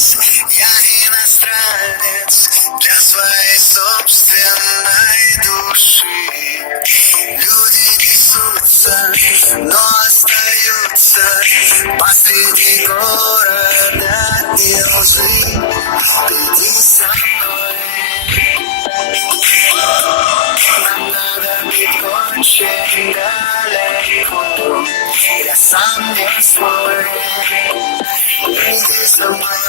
Я иностранец для своей собственной души. Люди несутся, но остаются посреди города не нужны. Иди со мной. Нам надо быть очень далеко. Я сам не свой. Иди со мной.